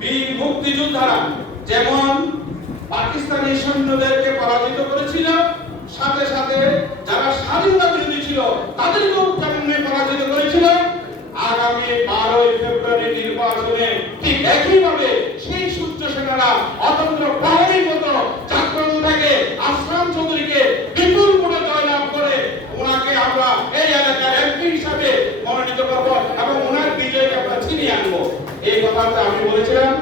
বীর মুক্তিযোদ্ধারা যেমন পাকিস্তানি সৈন্যদেরকে পরাজিত করেছিল, সাথে সাথে যারা স্বাধীনতা বিরোধী ছিল তাদেরকেও তেমনি পরাজিত করেছিল। আগামী 12 ফেব্রুয়ারি নির্বাচনে ঠিক একইভাবে সেই সূর্য সেনারা অতন্ত্র প্রহরীর মতো চাকরন থেকে আসলাম চৌধুরীকে বিপুল ভোটে জয়লাভ করে ওনাকে আমরা এই এলাকার এমপি হিসাবে মনোনীত করব এবং ওনার বিজয়কে আমরা ছিনিয়ে আনবো। এই কথাটা আমি বলেছিলাম।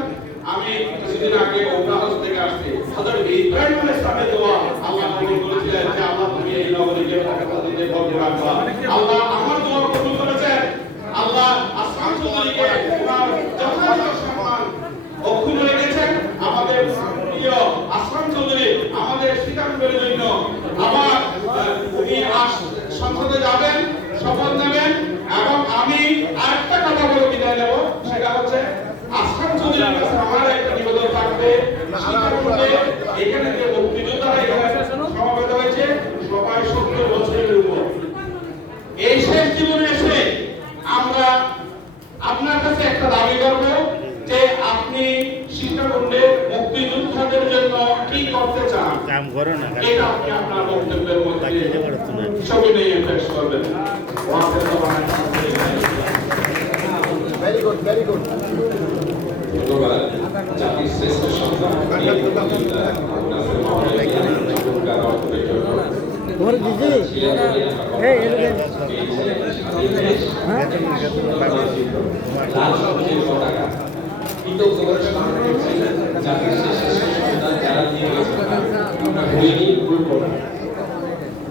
আমি কিছুদিন আগে ওমরাহ থেকে আসছি, হযরত ইব্রাহিম আলাইহিস সালামের দোয়া আল্লাহ কবুল করেছিলেন যে আল্লাহ তুমি এই নগরীকে পবিত্রতাতে ভরপুর রাখবা। আল্লাহ আমার দোয়া কবুল করেছেন। আল্লাহ আসলাম চৌধুরীকে ওনার যথাযথ সম্মান অক্ষুণ্ণ রেখেছেন। আমাদের প্রিয় আসলাম চৌধুরী আমাদের সীতাকুণ্ডের জন্য আবার উনি সংসদে যাবেন, শপথ নেবেন এবং আমি আরেকটা কথা বলে বিদায় নেব, সেটা হচ্ছে আসলাম চৌধুরীর কাছে আমার একটা নিবেদন থাকবে। সীতাকুণ্ডে এখানে যে মুক্তিযোদ্ধারা এখানে সমবেত হয়েছে সবাই 70 বছরের উপর। এই শেষ জীবনে এসে আমরা আপনার কাছে একটা দাবি করব যে আপনি সীতাকুণ্ডে মুক্তিযোদ্ধাদের জন্য কি করতে চান, কাম করো না, এটা আপনি আপনার বক্তব্যের মধ্যে ছবি নিয়ে পেশ করবেন। Very good, very good. ধন্যবাদ। জাতির শ্রেষ্ঠ সন্তান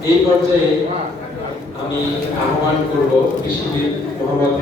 এই পর্যায়ে আমি আহ্বান করব কৃষিবিদ মোহাম্মদ